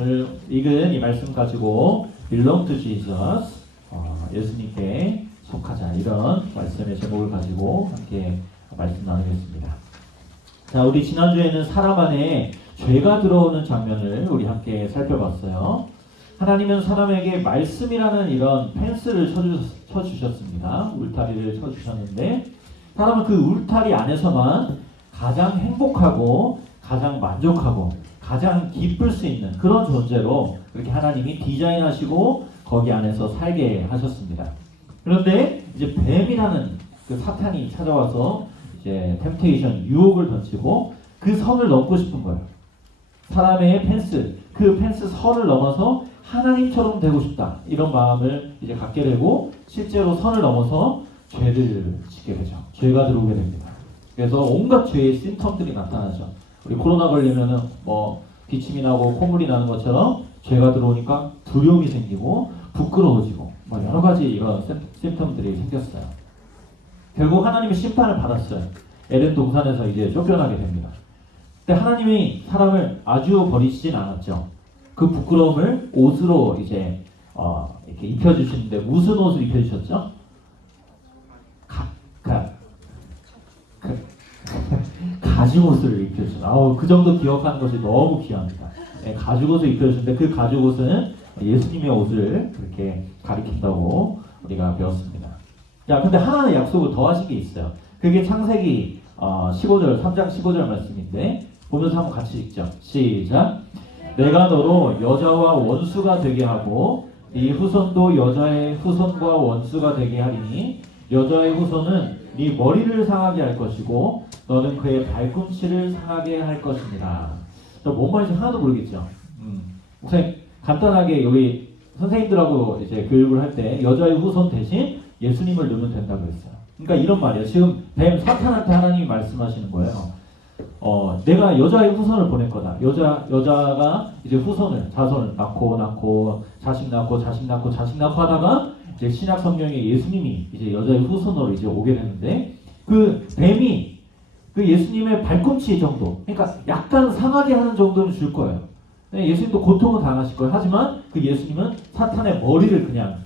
오늘 읽은 이 말씀 가지고 Belong to Jesus, 예수님께 속하자, 이런 말씀의 제목을 가지고 함께 말씀 나누겠습니다. 자, 우리 지난주에는 사람 안에 죄가 들어오는 장면을 우리 함께 살펴봤어요. 하나님은 사람에게 말씀이라는 이런 펜스를 쳐주셨습니다. 울타리를 쳐주셨는데 사람은 그 울타리 안에서만 가장 행복하고 가장 만족하고 가장 기쁠 수 있는 그런 존재로 그렇게 하나님이 디자인하시고 거기 안에서 살게 하셨습니다. 그런데 이제 뱀이라는 그 사탄이 찾아와서 이제 템테이션, 유혹을 던지고 그 선을 넘고 싶은 거예요. 사람의 펜스, 그 펜스 선을 넘어서 하나님처럼 되고 싶다, 이런 마음을 이제 갖게 되고 실제로 선을 넘어서 죄를 짓게 되죠. 죄가 들어오게 됩니다. 그래서 온갖 죄의 심텀들이 나타나죠. 우리 코로나 걸리면은 뭐 기침이 나고 콧물이 나는 것처럼 죄가 들어오니까 두려움이 생기고 부끄러워지고 뭐 여러 가지 이런 심텀들이 생겼어요. 결국 하나님의 심판을 받았어요. 에덴 동산에서 이제 쫓겨나게 됩니다. 근데 하나님이 사람을 아주 버리시진 않았죠. 그 부끄러움을 옷으로 이제 이렇게 입혀주시는데 무슨 옷을 입혀주셨죠? 가죽옷을 입혀주셨어요. 그 정도 기억하는 것이 너무 귀합니다. 네, 가죽옷을 입혀주셨는데 그 가죽옷은 예수님의 옷을 그렇게 가리킨다고 우리가 배웠습니다. 자, 근데 하나의 약속을 더 하신 게 있어요. 그게 창세기 15절, 3장 15절 말씀인데 보면서 한번 같이 읽죠. 시작. 내가 너로 여자와 원수가 되게 하고 네 후손도 여자의 후손과 원수가 되게 하리니 여자의 후손은 네 머리를 상하게 할 것이고 너는 그의 발꿈치를 상하게 할 것이니라. 뭔 말인지 하나도 모르겠죠. 목사님 간단하게 여기 선생님들하고 이제 교육을 할 때 여자의 후손 대신 예수님을 넣으면 된다고 했어요. 그러니까 이런 말이에요. 지금 뱀 사탄한테 하나님이 말씀하시는 거예요. 내가 여자의 후손을 보낼 거다. 여자가 이제 후손을, 자손을 낳고 자식 낳고 하다가 이제 신약 성경에 예수님이 이제 여자의 후손으로 이제 오게 되는데 그 뱀이 그 예수님의 발꿈치 정도, 그러니까 약간 상하게 하는 정도는 줄 거예요. 예수님도 고통은 당하실 거예요. 하지만 그 예수님은 사탄의 머리를 그냥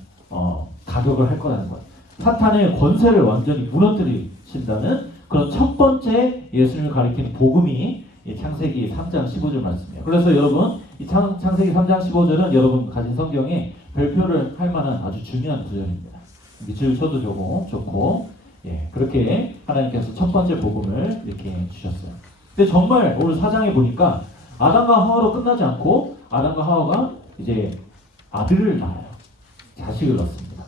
가격을 할 거라는 거예요. 사탄의 권세를 완전히 무너뜨리신다는 그런 첫 번째 예수님을 가리키는 복음이 창세기 3장 15절 말씀이에요. 그래서 여러분 이 창세기 3장 15절은 여러분 가진 성경에 별표를 할 만한 아주 중요한 구절입니다. 밑줄 쳐도 좋고 그렇게 하나님께서 첫 번째 복음을 이렇게 주셨어요. 근데 정말 오늘 4장에 보니까 아담과 하와로 끝나지 않고 아담과 하와가 이제 아들을 낳아요. 자식을 낳습니다.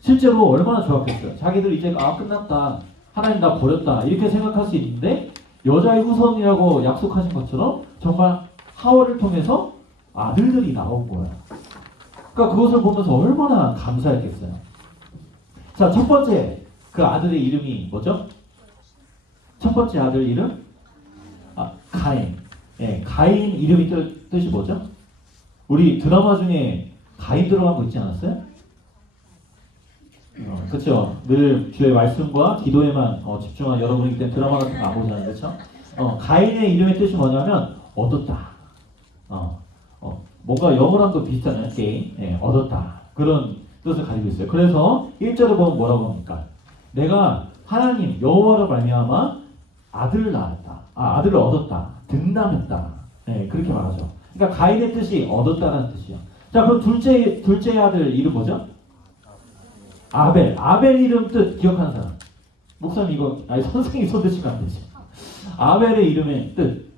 실제로 얼마나 좋았겠어요. 자기들 이제 끝났다. 하나님 나 버렸다. 이렇게 생각할 수 있는데 여자의 후손이라고 약속하신 것처럼 정말 하와를 통해서 아들들이 나온 거예요. 그러니까 그것을 보면서 얼마나 감사했겠어요. 자, 첫 번째 그 아들의 이름이 뭐죠? 첫 번째 아들 이름? 가인. 가인 이름이 뜻이 뭐죠? 우리 드라마 중에 가인 들어간 거 있지 않았어요? 그렇죠. 늘 주의 말씀과 기도에만 집중한 여러분이기 때문에 드라마 같은 거 안 보잖아요. 그렇죠? 가인의 이름의 뜻이 뭐냐면 얻었다. 뭔가 영어랑도 비슷하잖아요. 게임. 얻었다. 그런 뜻을 가지고 있어요. 그래서 1절에 보면 뭐라고 합니까? 내가 하나님 여호와로 말미암아 아들을 낳았다. 아들을 얻었다. 든담했다. 그렇게 말하죠. 그러니까 가인의 뜻이 얻었다는 뜻이요. 자, 그럼 둘째 아들 이름 뭐죠? 아벨. 아벨 이름 뜻 기억하는 사람? 목사님 이거 선생님이 손대시면 안 되지. 아벨의 이름의 뜻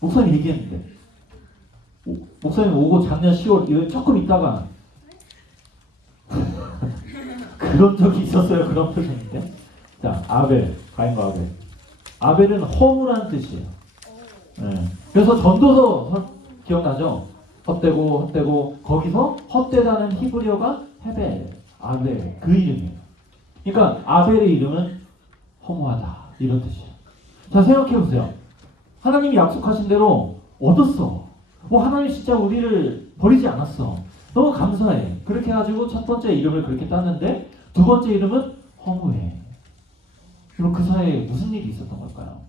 목사님 얘기했는데 목사님 오고 작년 10월 이거 조금 있다가 그런 적이 있었어요. 그런 표정인데. 자, 아벨, 가인과 아벨. 아벨은 허무라는 뜻이에요. 그래서 전도서 기억나죠? 헛되고 거기서 헛되다는 히브리어가 헤벨, 아벨 그 이름이에요. 그러니까 아벨의 이름은 허무하다 이런 뜻이에요. 자, 생각해보세요. 하나님이 약속하신 대로 얻었어. 하나님 진짜 우리를 버리지 않았어. 너무 감사해. 그렇게 해가지고 첫 번째 이름을 그렇게 땄는데 두 번째 이름은 허무해. 그럼 그 사이에 무슨 일이 있었던 걸까요?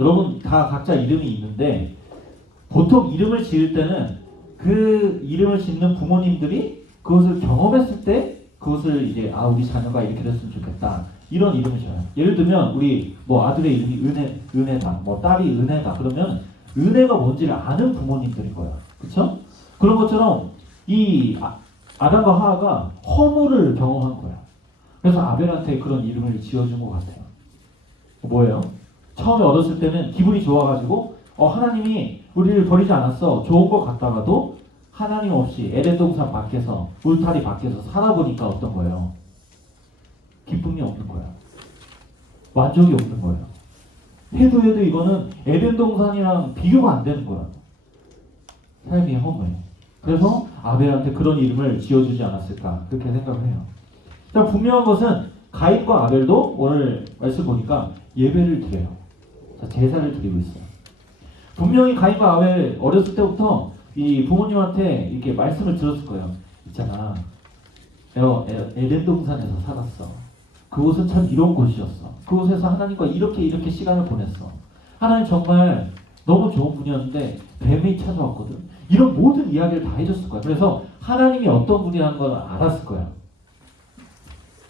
여러분 다 각자 이름이 있는데 보통 이름을 지을 때는 그 이름을 짓는 부모님들이 그것을 경험했을 때 그것을 이제 우리 자녀가 이렇게 됐으면 좋겠다 이런 이름을 지어요. 예를 들면 우리 아들의 이름이 은혜다, 딸이 은혜다 그러면 은혜가 뭔지를 아는 부모님들인 거야. 그렇죠? 그런 것처럼 이 아담과 하와가 허물을 경험한 거야. 그래서 아벨한테 그런 이름을 지어준 것 같아요. 뭐예요? 처음에 얻었을 때는 기분이 좋아가지고 하나님이 우리를 버리지 않았어. 좋은 것 같다가도 하나님 없이 에덴 동산 밖에서 울타리 밖에서 살아보니까 어떤 거예요? 기쁨이 없는 거야. 만족이 없는 거야. 해도 이거는 에덴 동산이랑 비교가 안 되는 거야. 삶이 허무해. 그래서 아벨한테 그런 이름을 지어주지 않았을까 그렇게 생각을 해요. 자, 분명한 것은 가인과 아벨도 오늘 말씀 보니까 예배를 드려요. 자, 제사를 드리고 있어요. 분명히 가인과 아벨 어렸을 때부터 이 부모님한테 이렇게 말씀을 들었을 거예요. 있잖아, 에덴 동산에서 살았어. 그곳은 참 이로운 곳이었어. 그곳에서 하나님과 이렇게 시간을 보냈어. 하나님 정말 너무 좋은 분이었는데 뱀이 찾아왔거든. 이런 모든 이야기를 다 해줬을 거야. 그래서 하나님이 어떤 분이라는 걸 알았을 거야.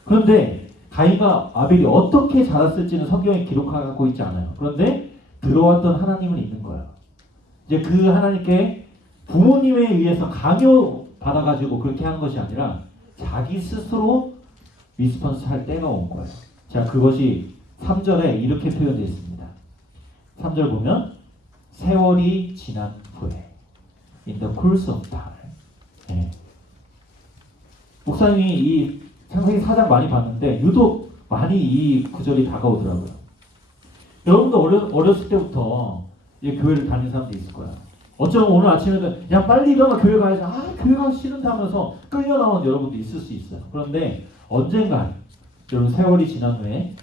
그런데 가인과 아벨이 어떻게 자랐을지는 성경에 기록하고 있지 않아요. 그런데 들어왔던 하나님은 있는 거야. 이제 그 하나님께 부모님에 의해서 강요 받아가지고 그렇게 한 것이 아니라 자기 스스로 리스폰스 할 때가 온 거예요. 자, 그것이 3절에 이렇게 표현되어 있습니다. 3절 보면 세월이 지난 후에 in the course of time. 네. 목사님이 이 창세기 4장 많이 봤는데 유독 많이 이 구절이 다가오더라고요. 여러분도 어렸을 때부터 이제 교회를 다니는 사람도 있을 거야. 어쩌면 오늘 아침에는 야 빨리 일어나 교회 가야지. 교회 가기 싫은다면서 끌려 나온 여러분도 있을 수 있어요. 그런데 언젠가 여러분 세월이 지난 후에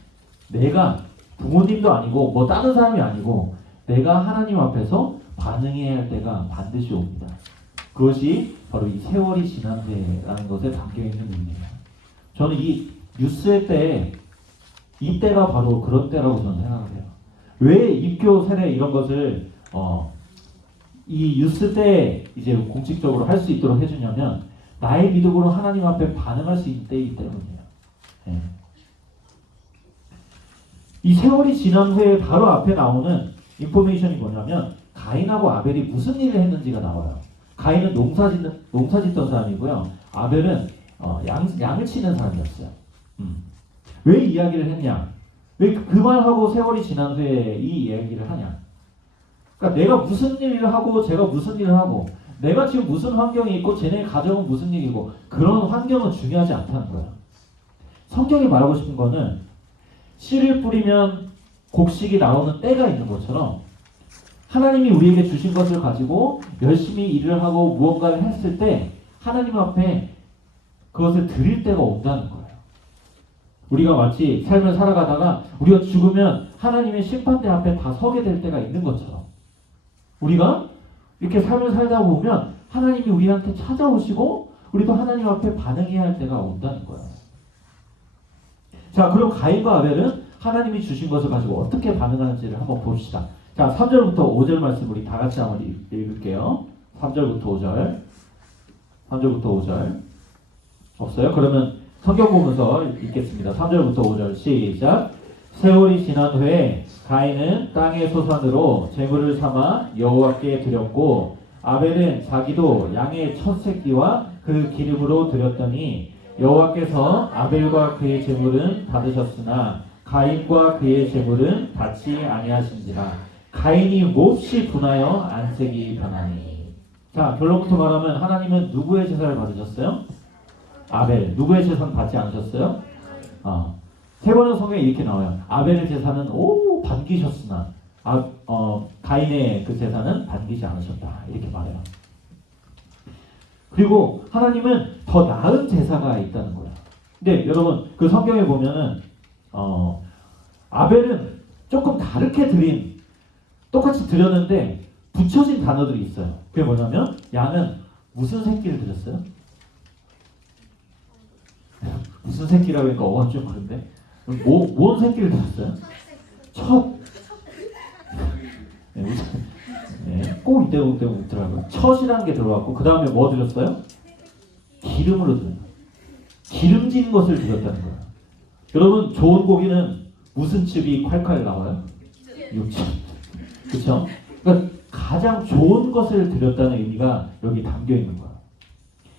내가 부모님도 아니고 뭐 다른 사람이 아니고 내가 하나님 앞에서 반응해야 할 때가 반드시 옵니다. 그것이 바로 이 세월이 지난 때라는 것에 담겨있는 의미예요. 저는 이 뉴스의 때 이때가 바로 그런 때라고 저는 생각해요. 왜 입교 세례 이런 것을 이 뉴스 때 이제 공식적으로 할 수 있도록 해주냐면 나의 믿음으로 하나님 앞에 반응할 수 있는 때이기 때문이에요. 네. 이 세월이 지난 후에 바로 앞에 나오는 인포메이션이 뭐냐면 가인하고 아벨이 무슨 일을 했는지가 나와요. 가인은 농사 짓던 사람이고요. 아벨은 양을 치는 사람이었어요. 왜 이야기를 했냐? 왜 그 말하고 세월이 지난 후에 이 이야기를 하냐? 그러니까 내가 무슨 일을 하고 제가 무슨 일을 하고 내가 지금 무슨 환경이 있고 쟤네 가정은 무슨 일이고 그런 환경은 중요하지 않다는 거야. 성경이 말하고 싶은 거는 씨를 뿌리면 곡식이 나오는 때가 있는 것처럼 하나님이 우리에게 주신 것을 가지고 열심히 일을 하고 무언가를 했을 때 하나님 앞에 그것을 드릴 때가 온다는 거예요. 우리가 마치 삶을 살아가다가 우리가 죽으면 하나님의 심판대 앞에 다 서게 될 때가 있는 것처럼 우리가 이렇게 삶을 살다 보면 하나님이 우리한테 찾아오시고 우리도 하나님 앞에 반응해야 할 때가 온다는 거예요. 자, 그럼 가인과 아벨은 하나님이 주신 것을 가지고 어떻게 반응하는지를 한번 봅시다. 자, 3절부터 5절 말씀 우리 다 같이 한번 읽을게요. 3절부터 5절. 3절부터 5절. 없어요? 그러면 성경 보면서 읽겠습니다. 3절부터 5절 시작. 세월이 지난 후에 가인은 땅의 소산으로 제물을 삼아 여호와께 드렸고 아벨은 자기도 양의 첫 새끼와 그 기름으로 드렸더니 여호와께서 아벨과 그의 제물은 받으셨으나 가인과 그의 제물은 받지 아니하신지라. 가인이 몹시 분하여 안색이 변하니. 자, 결론부터 말하면 하나님은 누구의 제사를 받으셨어요? 아벨. 누구의 제사는 받지 않으셨어요? 세 번의 성경에 이렇게 나와요. 아벨의 제사는 반기셨으나 가인의 그 제사는 반기지 않으셨다. 이렇게 말해요. 그리고 하나님은 더 나은 제사가 있다는 거예요. 근데 여러분 그 성경에 보면은 아벨은 조금 다르게 똑같이 드렸는데 붙여진 단어들이 있어요. 그게 뭐냐면 양은 무슨 새끼를 드렸어요? 무슨 새끼라고 하니까 어감 좀 그런데 뭔 새끼를 드렸어요? 첫. 꼭 이때 웃더라고요. 첫이라는 게 들어왔고 그 다음에 뭐 드렸어요? 기름으로 드려요. 기름진 것을 드렸다는 거예요. 여러분 좋은 고기는 무슨 즙이 콸콸 나와요? 육즙. 그렇죠? 그러니까 가장 좋은 것을 드렸다는 의미가 여기 담겨 있는 거예요.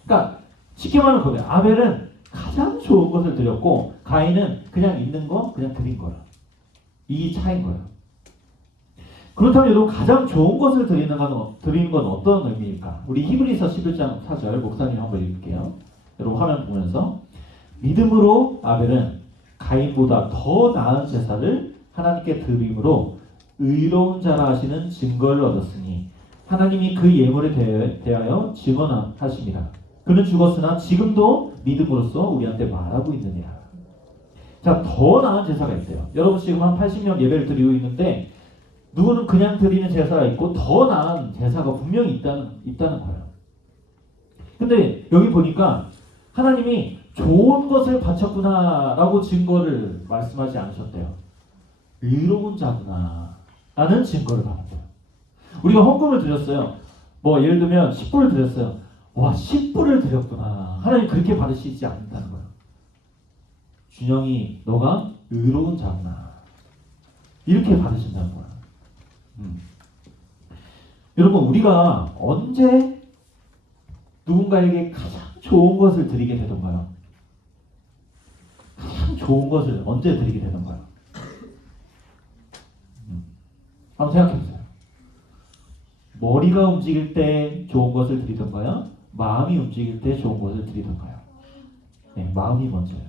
그러니까 쉽게 말하면 그거예요. 아벨은 가장 좋은 것을 드렸고 가인은 그냥 있는 거 그냥 드린 거예요. 이 차이인 거예요. 그렇다면 여러분 가장 좋은 것을 드리는 건 어떤 의미일까? 우리 히브리서 11장 4절 목사님 한번 읽을게요. 여러분 화면 보면서 믿음으로 아벨은 가인보다 더 나은 제사를 하나님께 드림으로 의로운 자라 하시는 증거를 얻었으니 하나님이 그 예물에 대하여 증언하십니다. 그는 죽었으나 지금도 믿음으로써 우리한테 말하고 있느니라. 자, 더 나은 제사가 있어요. 여러분 지금 한 80년 예배를 드리고 있는데 누구는 그냥 드리는 제사가 있고 더 나은 제사가 분명히 있다는 거예요. 근데 여기 보니까 하나님이 좋은 것을 바쳤구나 라고 증거를 말씀하지 않으셨대요. 의로운 자구나 라는 증거를 받았대요. 우리가 헌금을 드렸어요. 뭐 예를 들면 10불을 드렸어요. 와 10불을 드렸구나. 하나님 그렇게 받으시지 않는다는 거예요. 준영이 너가 의로운 자구나. 이렇게 받으신다는 거예요. 여러분 우리가 언제 누군가에게 가장 좋은 것을 드리게 되던가요? 가장 좋은 것을 언제 드리게 되던가요? 한번 생각해보세요. 머리가 움직일 때 좋은 것을 드리던가요? 마음이 움직일 때 좋은 것을 드리던가요? 네, 마음이 먼저예요.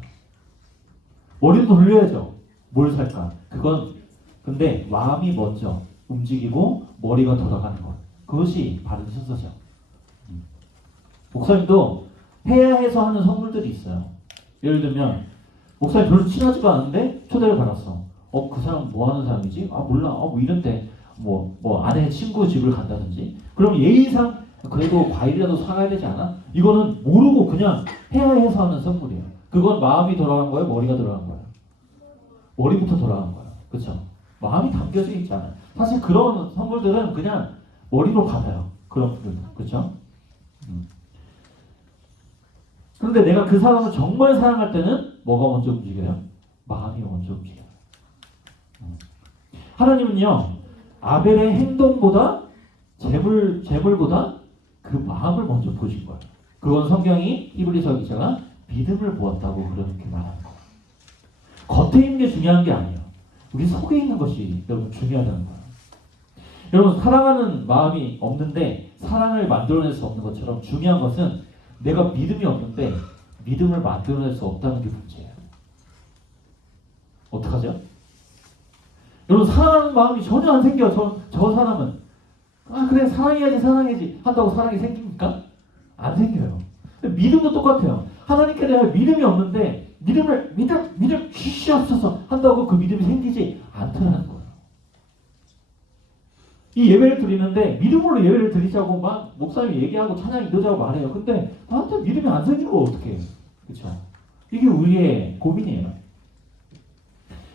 머리도 돌려야죠. 뭘 살까? 그건 근데 마음이 먼저 움직이고 머리가 돌아가는 것. 그것이 바른 순서죠. 목사님도 해야 해서 하는 선물들이 있어요. 예를 들면 목사님 별로 친하지도 않은데 초대를 받았어. 그 사람 뭐 하는 사람이지? 몰라. 뭐 이런데 뭐 아내 친구 집을 간다든지. 그럼 예의상 그래도 과일이라도 사가야 되지 않아? 이거는 모르고 그냥 해야 해서 하는 선물이에요. 그건 마음이 돌아간 거예요? 머리가 돌아간 거예요? 머리부터 돌아간 거예요. 그렇죠? 마음이 담겨져 있잖아요. 사실 그런 선물들은 그냥 머리로 받아요. 그런 분들은. 그렇죠? 그런데 내가 그 사람을 정말 사랑할 때는 뭐가 먼저 움직여요? 마음이 먼저 움직여요. 하나님은요, 아벨의 행동보다 재물보다 그 마음을 먼저 보신 거예요. 그건 성경이 히브리서 기자가 믿음을 보았다고 그렇게 말하는 거예요. 겉에 있는 게 중요한 게 아니에요. 우리 속에 있는 것이 여러분 중요하다는 거예요. 여러분 사랑하는 마음이 없는데 사랑을 만들어낼 수 없는 것처럼 중요한 것은 내가 믿음이 없는데 믿음을 만들어낼 수 없다는 게 문제예요. 어떡하죠? 여러분 사랑하는 마음이 전혀 안 생겨. 저 사람은 그래 사랑해야지 한다고 사랑이 생깁니까? 안 생겨요. 믿음도 똑같아요. 하나님께 대한 믿음이 없는데 믿음 주시옵소서 한다고 그 믿음이 생기지 않더라는 거예요. 이 예배를 드리는데 믿음으로 예배를 드리자고 막 목사님이 얘기하고 찬양 인도자고 말해요. 근데 나한테 믿음이 안 생기는 거 어떡해. 그렇죠? 이게 우리의 고민이에요.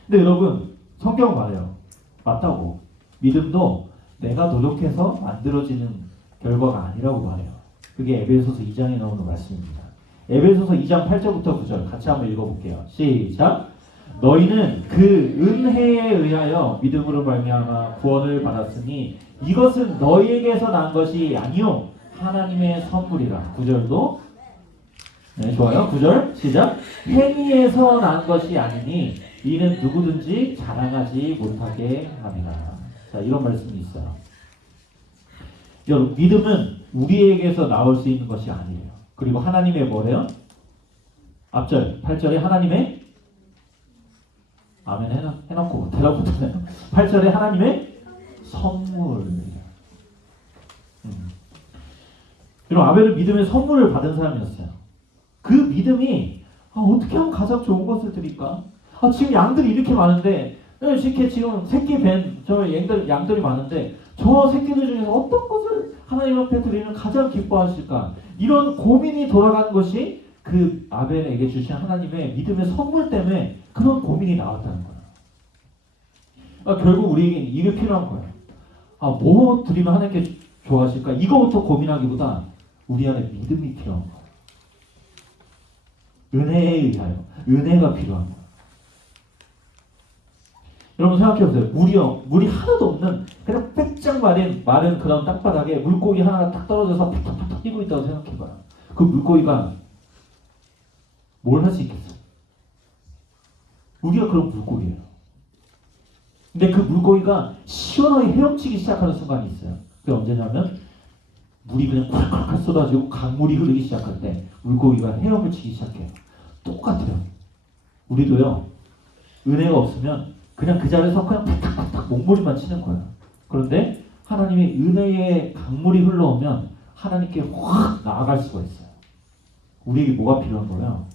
근데 여러분 성경 말해요. 맞다고. 믿음도 내가 노력해서 만들어지는 결과가 아니라고 말해요. 그게 에베소서 2장에 나오는 말씀입니다. 에베소서 2장 8절부터 9절 같이 한번 읽어볼게요. 시작. 너희는 그 은혜에 의하여 믿음으로 말미암아 구원을 받았으니 이것은 너희에게서 난 것이 아니요 하나님의 선물이라. 9절도 네, 좋아요. 9절 시작. 행위에서 난 것이 아니니 이는 누구든지 자랑하지 못하게 합니다. 자, 이런 말씀이 있어요. 여러분 믿음은 우리에게서 나올 수 있는 것이 아니에요. 그리고 하나님의 뭐래요? 앞절 8절에 하나님의 아멘 해놓고 대답 못하네요. 8절에 하나님의 선물이에요. 여러분 아벨은 믿음의 선물을 받은 사람이었어요. 그 믿음이 어떻게 하면 가장 좋은 것을 드릴까? 지금 양들이 이렇게 많은데 이렇게 지금 새끼 벤 저 양들이 많은데 저 새끼들 중에서 어떤 것을 하나님 앞에 드리면 가장 기뻐하실까? 이런 고민이 돌아가는 것이 그 아벨에게 주신 하나님의 믿음의 선물 때문에 그런 고민이 나왔다는 거예요. 결국 우리에게 이게 필요한 거예요. 뭐 드리면 하나님께 좋아하실까? 이거부터 고민하기보다 우리 안에 믿음이 필요한 거예요. 은혜에 의하여 은혜가 필요한 거예요. 여러분 생각해보세요. 물이 하나도 없는 그냥 빼짝 마른 그런 땅바닥에 물고기 하나가 딱 떨어져서 팍팍팍 뛰고 있다고 생각해봐요. 그 물고기가 뭘 할 수 있겠어요? 우리가 그런 물고기예요. 근데 그 물고기가 시원하게 헤엄치기 시작하는 순간이 있어요. 그게 언제냐면 물이 그냥 콸콸콸 쏟아지고 강물이 흐르기 시작할 때 물고기가 헤엄을 치기 시작해요. 똑같아요. 우리도요. 은혜가 없으면 그냥 그 자리에서 그냥 팍팍팍 몸부림만 치는 거예요. 그런데 하나님의 은혜의 강물이 흘러오면 하나님께 확 나아갈 수가 있어요. 우리에게 뭐가 필요한 거예요?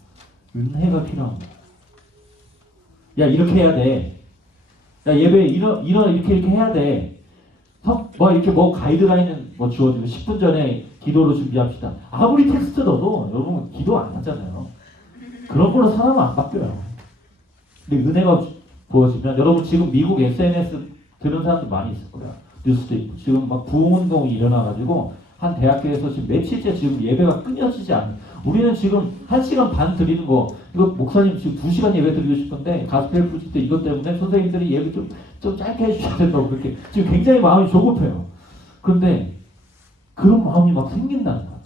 은혜가 필요한 거예요. 야 이렇게 해야 돼. 야 예배 이렇게 해야 돼. 이렇게 가이드라인은 주어지고 10분 전에 기도로 준비합시다. 아무리 텍스트 넣어도 여러분 기도 안 하잖아요. 그런 걸로 사람은 안 바뀌어요. 근데 은혜가 부어지면 여러분 지금 미국 SNS 들은 사람들 많이 있을 거예요. 뉴스도 있고 지금 막 부흥운동이 일어나가지고 한 대학교에서 지금 며칠째 지금 예배가 끊어지지 않는. 우리는 지금 1시간 반 드리는 거 이거 목사님 지금 2시간 예배 드리고 싶은데 가스펠 프로젝트 이것 때문에 선생님들이 예배 좀 짧게 해주셔야 된다고 그렇게 지금 굉장히 마음이 조급해요. 그런데 그런 마음이 막 생긴다는 거예요.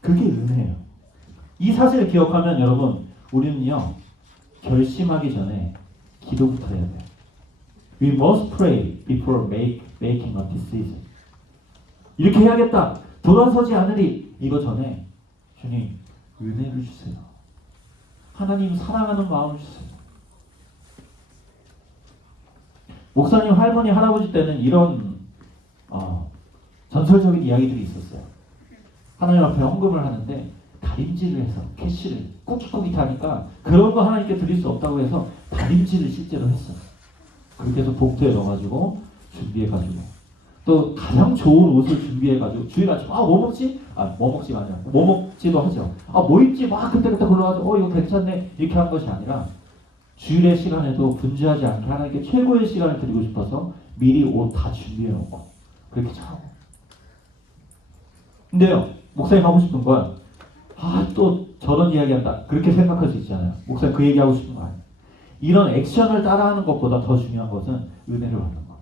그게 은혜예요. 이 사실을 기억하면 여러분 우리는요 결심하기 전에 기도부터 해야 돼요. We must pray before making a decision. 이렇게 해야겠다. 돌아서지 않으리. 이거 전에 주님 은혜를 주세요. 하나님 사랑하는 마음을 주세요. 목사님, 할머니, 할아버지 때는 이런 전설적인 이야기들이 있었어요. 하나님 앞에 헌금을 하는데 다림질을 해서 캐시를 꾸깃꾸깃 하니까 그런 거 하나님께 드릴 수 없다고 해서 다림질을 실제로 했어요. 그렇게 해서 복도에 넣어가지고 준비해가지고 또 가장 좋은 옷을 준비해가지고 주위가지고 뭐 먹지? 뭐 먹지가 아니라 뭐 먹지도 하죠. 뭐 입지? 막 그때그때 골라가지고 이거 괜찮네 이렇게 한 것이 아니라 주일의 시간에도 분주하지 않게 하나님께 최고의 시간을 드리고 싶어서 미리 옷 다 준비해놓고 그렇게 차고. 근데요, 목사님 하고 싶은 건 또 저런 이야기한다 그렇게 생각할 수 있잖아요. 목사님 그 얘기하고 싶은 거 아니에요. 이런 액션을 따라하는 것보다 더 중요한 것은 은혜를 받는 거예요.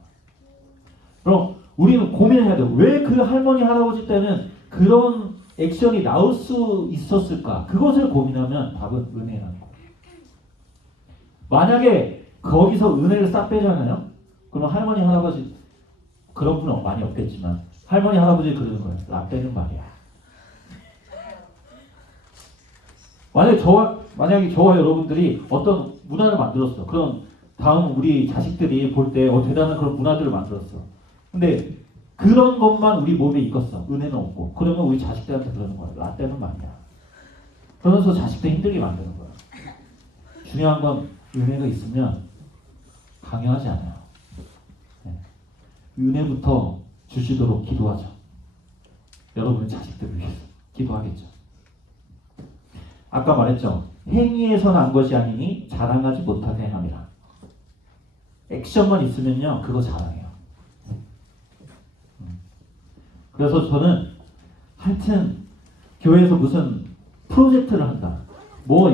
그럼 우리는 고민해야 돼요. 왜 그 할머니 할아버지 때는 그런 액션이 나올 수 있었을까? 그것을 고민하면 답은 은혜라는 거예요. 만약에 거기서 은혜를 싹 빼잖아요. 그러면 할머니 할아버지 그런 분은 많이 없겠지만 할머니 할아버지 그러는 거예요. 라떼는 말이야. 만약에 저와 여러분들이 어떤 문화를 만들었어. 그럼 다음 우리 자식들이 볼 때 대단한 그런 문화들을 만들었어. 근데 그런 것만 우리 몸에 익었어. 은혜는 없고. 그러면 우리 자식들한테 그러는 거야. 라떼는 말이야. 그러면서 자식들 힘들게 만드는 거야. 중요한 건 은혜가 있으면 강요하지 않아요. 네. 은혜부터 주시도록 기도하죠. 여러분의 자식들을 위해서 기도하겠죠. 아까 말했죠. 행위에서 난 것이 아니니 자랑하지 못하게 함이라. 액션만 있으면요 그거 자랑해요. 그래서 저는 하여튼 교회에서 무슨 프로젝트를 한다.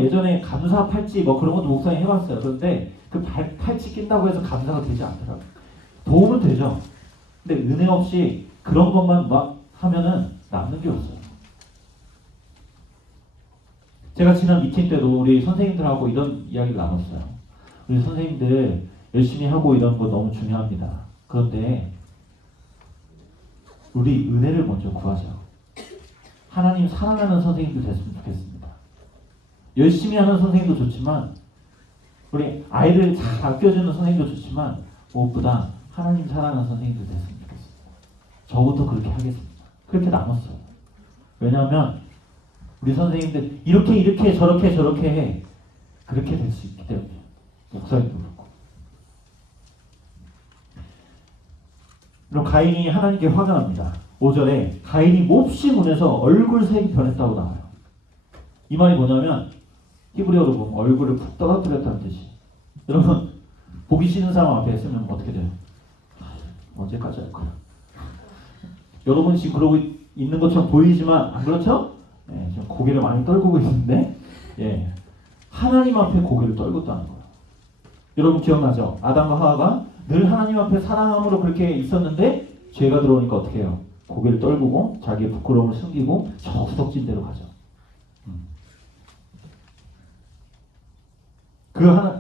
예전에 감사 팔찌 그런 것도 목사님 해봤어요. 그런데 그 팔찌 낀다고 해서 감사가 되지 않더라고요. 도움은 되죠. 근데 은혜 없이 그런 것만 막 하면은 남는 게 없어요. 제가 지난 미팅 때도 우리 선생님들하고 이런 이야기를 나눴어요. 우리 선생님들 열심히 하고 이런 거 너무 중요합니다. 그런데 우리 은혜를 먼저 구하자. 하나님 사랑하는 선생님들 됐으면 좋겠습니다. 열심히 하는 선생님도 좋지만 우리 아이들 잘 아껴주는 선생님도 좋지만 무엇보다 하나님 사랑하는 선생님들 됐으면 좋겠습니다. 저부터 그렇게 하겠습니다. 그렇게 나눴어요. 왜냐하면 우리 선생님들 이렇게 저렇게 해. 그렇게 될 수 있기 때문에 목사님도 그렇고. 그럼 가인이 하나님께 화가 납니다. 5절에 가인이 몹시 분해서 얼굴색이 변했다고 나와요. 이 말이 뭐냐면 히브리어로 보면 얼굴을 푹 떨어뜨렸다는 뜻이. 여러분 보기 싫은 사람 앞에 있으면 어떻게 돼요? 언제까지 할 거야? 여러분 지금 그러고 있는 것처럼 보이지만 안 그렇죠? 예, 지금 고개를 많이 떨구고 있는데 하나님 앞에 고개를 떨궜다는 거예요. 여러분 기억나죠? 아담과 하와가 늘 하나님 앞에 사랑함으로 그렇게 있었는데 죄가 들어오니까 어떻게 해요? 고개를 떨구고 자기의 부끄러움을 숨기고 저 구석진 데로 가죠.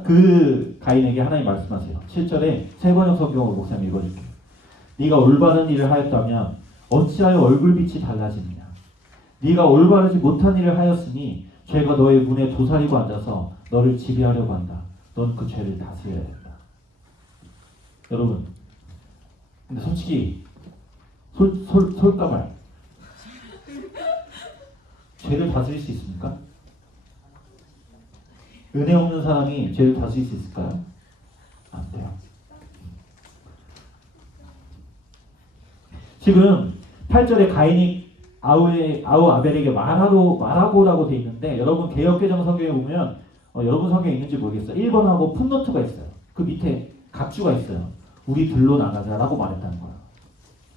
그 가인에게 하나님 말씀하세요. 7절에 세번역 성경으로 목사님 읽어줄게요. 네가 올바른 일을 하였다면 어찌하여 얼굴빛이 달라지느냐? 네가 올바르지 못한 일을 하였으니 죄가 너의 문에 도사리고 앉아서 너를 지배하려고 한다. 넌 그 죄를 다스려야 된다. 여러분, 근데 솔직히 솔까말 죄를 다스릴 수 있습니까? 은혜 없는 사람이 죄를 다스릴 수 있을까요? 안 돼요. 지금 8절에 가인이 아우 아벨에게 말하고라고 돼 있는데 여러분 개역개정 성경에 보면 여러분 성경에 있는지 모르겠어요. 1번하고 풋노트가 있어요. 그 밑에 각주가 있어요. 우리 들로 나가자라고 말했다는 거예요.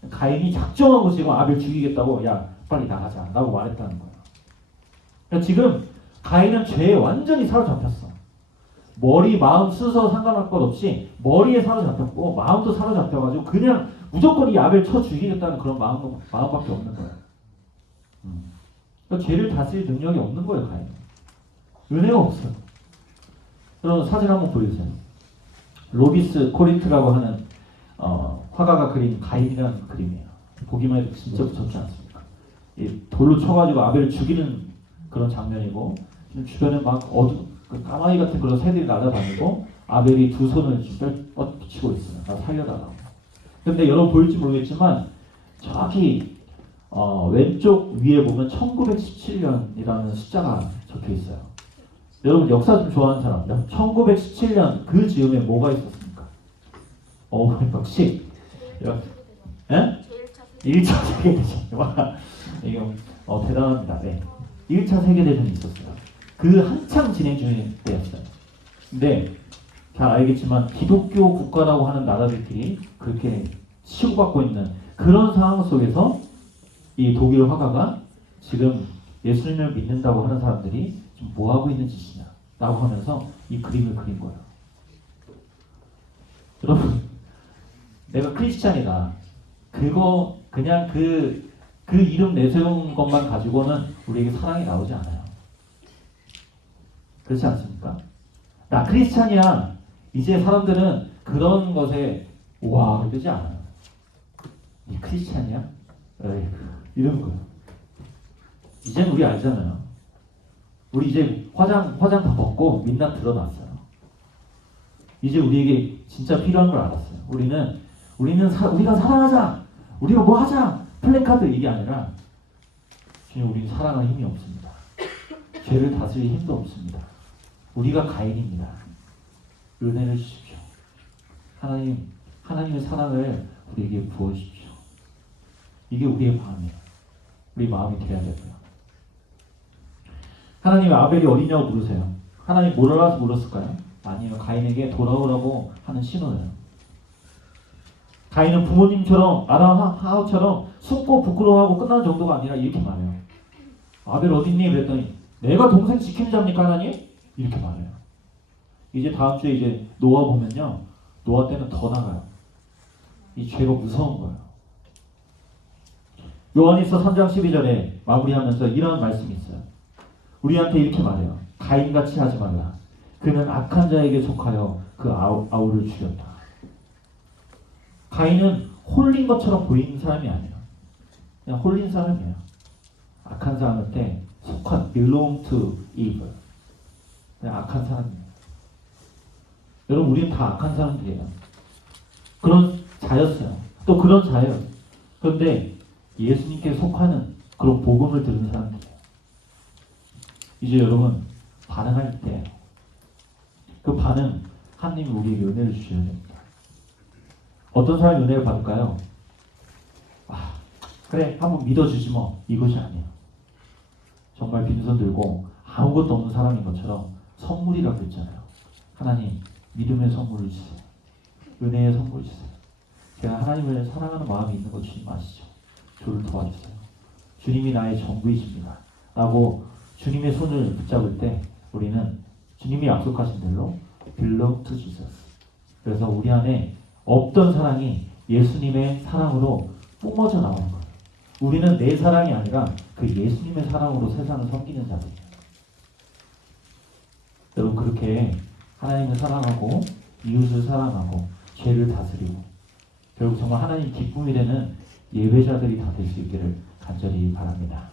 가인이 작정하고 지금 아벨 죽이겠다고 야 빨리 나가자 라고 말했다는 거예요. 그러니까 지금 가인은 죄에 완전히 사로잡혔어. 머리, 마음, 순서 상관할 것 없이 머리에 사로잡혔고 마음도 사로잡혀가지고 그냥 무조건 이 아벨 쳐 죽이겠다는 그런 마음밖에 없는 거예요. 그러니까 죄를 다스릴 능력이 없는 거예요, 가인. 은혜가 없어요. 여러분 사진 한번 보여주세요. 로비스 코린트라고 하는 화가가 그린 가인이라는 그림이에요. 보기만 해도 진짜 무섭지 않습니까? 이 돌로 쳐가지고 아벨을 죽이는 그런 장면이고 주변에 막 그 까마귀 같은 그런 새들이 날아다니고 아벨이 두 손을 뻗치고 있어요. 나 살려달라고. 근데 여러분 보일지 모르겠지만 정확히 왼쪽 위에 보면 1917년이라는 숫자가 적혀 있어요. 여러분 역사 좀 좋아하는 사람, 1917년 그 즈음에 뭐가 있었습니까? 역시 예? 1차 세계대전. 와, 이거 대단합니다. 네. 1차 세계대전이 있었어요. 그 한창 진행 중일 때였어요. 근데 잘 알겠지만 기독교 국가라고 하는 나라들끼리 그렇게 치고받고 있는 그런 상황 속에서 이 독일 화가가 지금 예수님을 믿는다고 하는 사람들이 지금 뭐하고 있는 짓이냐 라고 하면서 이 그림을 그린 거예요. 여러분, 내가 크리스찬이다. 그거 그냥 그 이름 내세운 것만 가지고는 우리에게 사랑이 나오지 않아요. 그렇지 않습니까? 나 크리스찬이야. 이제 사람들은 그런 것에 와 그러지 않아요. 이 크리스찬이야? 에이, 이런 거예요. 이제는 우리 알잖아요. 우리 이제 화장 다 벗고 민낯 드러났어요. 이제 우리에게 진짜 필요한 걸 알았어요. 우리는 우리가 사랑하자. 우리가 뭐 하자. 플래카드 이게 아니라 주님 우리는 사랑할 힘이 없습니다. 죄를 다스릴 힘도 없습니다. 우리가 가인입니다. 은혜를 주십시오. 하나님의 사랑을 우리에게 부어주십시오. 이게 우리의 마음이에요. 우리 마음이 되어야 되고요. 하나님 아벨이 어디냐고 물으세요. 하나님 뭐라서 물었을까요? 아니요. 가인에게 돌아오라고 하는 신호예요. 가인은 부모님처럼 아담하와처럼 숨고 부끄러워하고 끝나는 정도가 아니라 이렇게 말해요. 아벨 어딨니? 그랬더니 내가 동생 지키는 자입니까 하나님? 이렇게 말해요. 이제 다음 주에 이제 노아 보면요. 노아 때는 더 나가요. 이 죄가 무서운 거예요. 요한일서 3장 12절에 마무리하면서 이런 말씀이 있어요. 우리한테 이렇게 말해요. 가인같이 하지 말라. 그는 악한 자에게 속하여 그 아우를 죽였다. 가인은 홀린 것처럼 보이는 사람이 아니에요. 그냥 홀린 사람이에요. 악한 사람한테 속한 belong to evil. 그냥 악한 사람이에요. 여러분 우리는 다 악한 사람들이에요. 그런 자였어요. 또 그런 자예요. 그런데 예수님께 속하는 그런 복음을 들은 사람들이에요. 이제 여러분 반응할 때 그 반응 하나님이 우리에게 은혜를 주셔야 됩니다. 어떤 사람이 은혜를 받을까요? 그래 한번 믿어주지 뭐 이것이 아니에요. 정말 빈손 들고 아무것도 없는 사람인 것처럼 선물이라고 했잖아요. 하나님 믿음의 선물을 주세요. 은혜의 선물을 주세요. 제가 하나님을 사랑하는 마음이 있는 거 주님 아시죠? 저를 도와주세요. 주님이 나의 전부이십니다. 라고 주님의 손을 붙잡을 때 우리는 주님이 약속하신 대로 belong to Jesus. 그래서 우리 안에 없던 사랑이 예수님의 사랑으로 뿜어져 나오는 거예요. 우리는 내 사랑이 아니라 그 예수님의 사랑으로 세상을 섬기는 자들이에요. 여러분 그렇게 하나님을 사랑하고 이웃을 사랑하고 죄를 다스리고 결국 정말 하나님 기쁨이 되는 예배자들이 다 될 수 있기를 간절히 바랍니다.